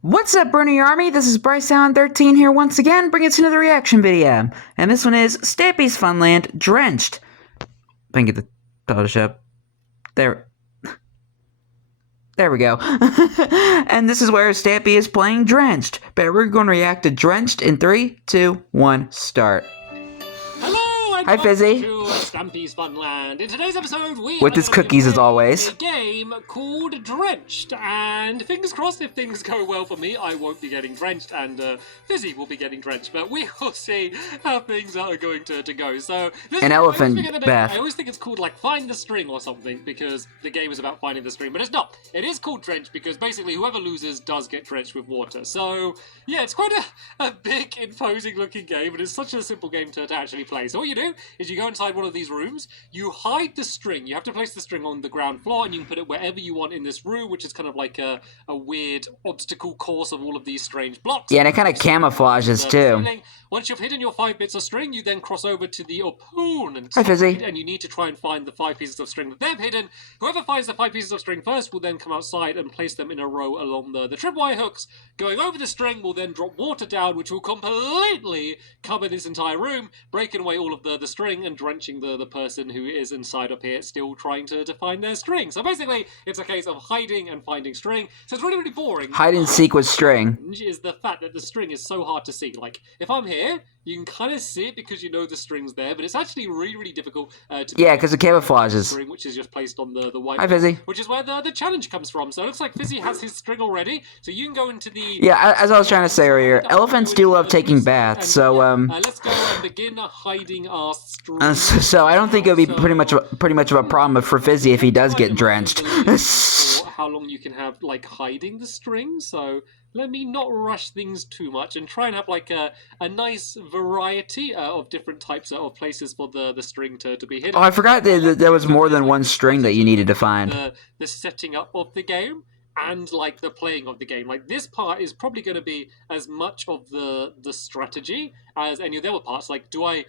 What's up, Bernie Army? This is BryceAllen13 here once again, bringing us another reaction video. And this one is Stampy's Funland, Drenched. If I can get the Photoshop. There we go. And this is where Stampy is playing Drenched. But we're going to react to Drenched in 3, 2, 1, start. Hello, and Hi, Fizzy. to Stampy's Funland. In today's episode, we With are his going to cookies be as always. a game called Drenched, and fingers crossed, if things go well for me, I won't be getting drenched, and Fizzy will be getting drenched. But we will see how things are going to go. So, An elephant bath. I always think it's called like Find the String or something because the game is about finding the string, but it's not. It is called Drenched because basically whoever loses does get drenched with water. So yeah, it's quite a big, imposing-looking game, but it's such a simple game to actually play. So what you do is you go inside one of these rooms, you hide the string. You have to place the string on the ground floor, and you can put it wherever you want in this room, which is kind of like a weird obstacle course of all of these strange blocks. Yeah, and it kind of camouflages too. Once you've hidden your 5 bits of string, you then cross over to the opponent. Hi, Fizzy. And you need to try and find the 5 pieces of string that they've hidden. Whoever finds the 5 pieces of string first will then come outside and place them in a row along the tripwire hooks. Going over the string will then drop water down, which will completely cover this entire room, breaking away all of the string and drenching the person who is inside up here still trying to find their string. So basically, it's a case of hiding and finding string. So it's really, really boring. Hide and seek with string. Is the fact that the string is so hard to see. Like, if I'm here, you can kind of see it because you know the string's there, but it's actually really, really difficult to... Yeah, because it camouflages. String, which is just placed on the white... Hi, Fizzy. Which is where the challenge comes from. So it looks like Fizzy has his string already, so you can go into the... Yeah, as I was trying to say earlier, elephants do love taking baths, so, let's go and begin hiding our string. So I don't think it would be pretty much of a problem for Fizzy if he does get drenched. How long you can have, like, hiding the string, so... Let me not rush things too much and try and have like a nice variety of different types of places for the string to be hidden. Oh, I forgot that there was more than one string that you needed to find. The setting up of the game and like the playing of the game. Like this part is probably going to be as much of the strategy as any of the other parts. Like, do I,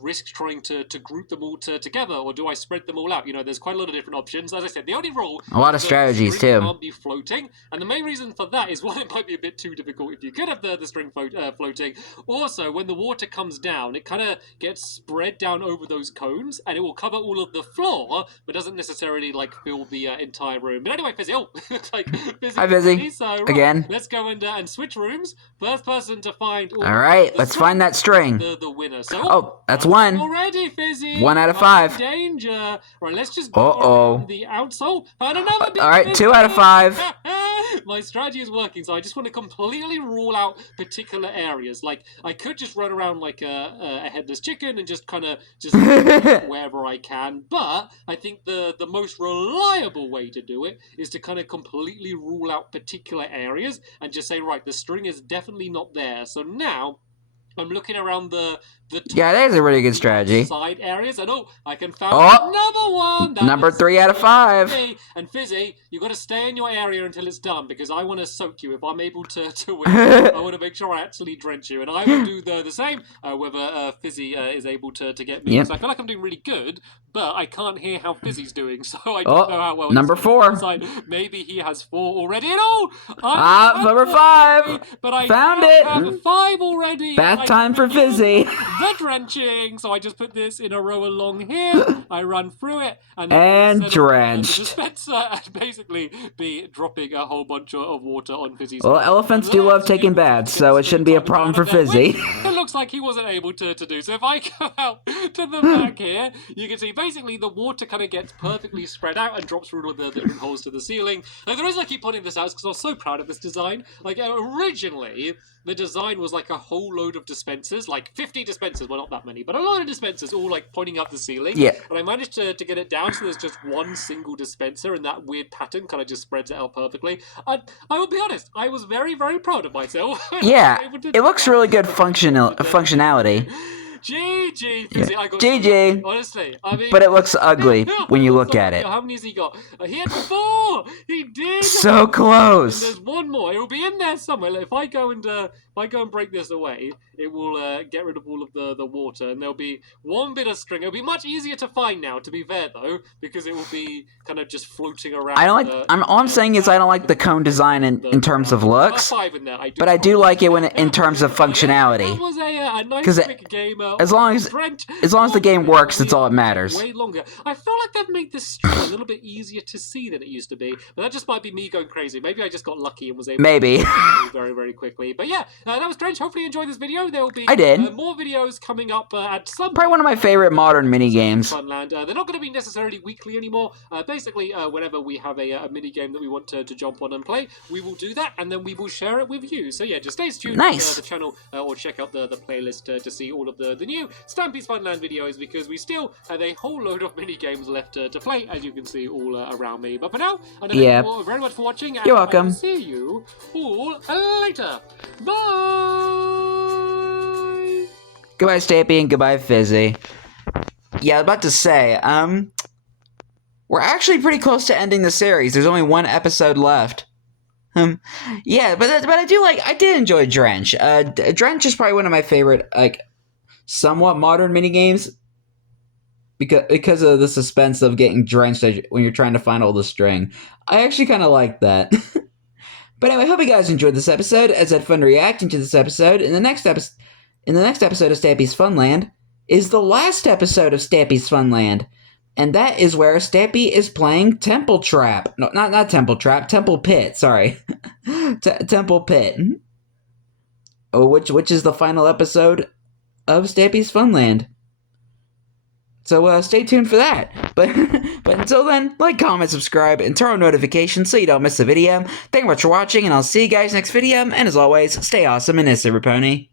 risk trying to group them all together, or do I spread them all out? There's quite a lot of different options. As I said, the only rule... A lot of strategies, too. Can't be floating, and the main reason for that is, one, it might be a bit too difficult if you could have the string floating. Also, when the water comes down, it kind of gets spread down over those cones, and it will cover all of the floor, but doesn't necessarily, like, fill the entire room. But anyway, Fizzy, looks like Fizzy. Hi, Fizzy. So, right, again. Let's go and switch rooms. First person to find... All right, let's find that string. The winner. So, oh, that's one. Already, Fizzy. 1 out of 5. Danger. Right, let's just go around the outsole. Found another bit. All right, 2 out of 5. My strategy is working, so I just want to completely rule out particular areas. Like, I could just run around like a headless chicken and just kind of wherever I can. But I think the most reliable way to do it is to kind of completely rule out particular areas and just say, right, the string is definitely not there. So now I'm looking around the yeah, that is a really good strategy. Side areas, and I can find another one. Number 3 out of 5. And Fizzy, you got to stay in your area until it's done because I want to soak you. If I'm able to win, I want to make sure I actually drench you, and I will do the same. Whether Fizzy is able to get me, because I feel like I'm doing really good, but I can't hear how Fizzy's doing, so I don't know how well. Number 4. Maybe he has 4 already. And number 5. But I found it. Have 5 already. Bath time for Fizzy. The drenching. So I just put this in a row along here. I run through it and drenched. The dispenser and basically be dropping a whole bunch of water on Fizzy's. Well, elephants do love taking baths, so it shouldn't be a problem for Fizzy. It looks like he wasn't able to do. So if I go out to the back here, you can see basically the water kind of gets perfectly spread out and drops through all the different holes to the ceiling. Like, the reason I keep pointing this out is because I was so proud of this design. Like, originally, the design was like a whole load of dispensers, like 50 dispensers, well not that many, but a lot of dispensers all like pointing up the ceiling. Yeah. And I managed to get it down so there's just one single dispenser and that weird pattern kind of just spreads it out perfectly. I will be honest, I was very, very proud of myself. Yeah, it looks really good functionality. GG, Fizzy. I got GG. honestly, I mean, But it looks ugly when you look at it. How many has he got? He had 4. He did. So And close. there's one more. It will be in there somewhere. Like, if I go and break this away, it will get rid of all of the water, and there'll be one bit of string. It'll be much easier to find now. To be fair, though, because it will be kind of just floating around. I don't like. All I'm saying is I don't like the cone design in terms of looks, but I do like it when in terms of functionality. That was a nice quick game. As long as the game works, that's all that matters. Way longer. I feel like they've made this stream a little bit easier to see than it used to be, but that just might be me going crazy. Maybe I just got lucky and was able to very, very quickly. But yeah, that was Drenched. Hopefully you enjoyed this video. There will be more videos coming up at some Probably one of my favorite modern mini games. Funland. They're not going to be necessarily weekly anymore. Basically, whenever we have a mini game that we want to jump on and play, we will do that, and then we will share it with you. So yeah, just stay tuned to the channel or check out the playlist to see all of the new Stampy's Funland videos, because we still have a whole load of mini games left to play, as you can see all around me. But for now, I thank you all very much for watching, and you're welcome. I will see you all later. Bye! Goodbye, Stampy, and goodbye, Fizzy. Yeah, I was about to say, we're actually pretty close to ending the series. There's only one episode left. Yeah, but I did enjoy Drenched. Drenched is probably one of my favorite, like, somewhat modern minigames, because of the suspense of getting drenched when you're trying to find all the string. I actually kind of like that. But anyway, I hope you guys enjoyed this episode, as I had fun reacting to this episode. In the next episode of Stampy's Funland is the last episode of Stampy's Funland, and that is where Stampy is playing Temple Trap. No, not Temple Trap, Temple Pit, sorry. Temple Pit. Which is the final episode of Stampy's Funland. So stay tuned for that. But until then, like, comment, subscribe, and turn on notifications so you don't miss a video. Thank you much for watching, and I'll see you guys next video. And as always, stay awesome and nice, every pony.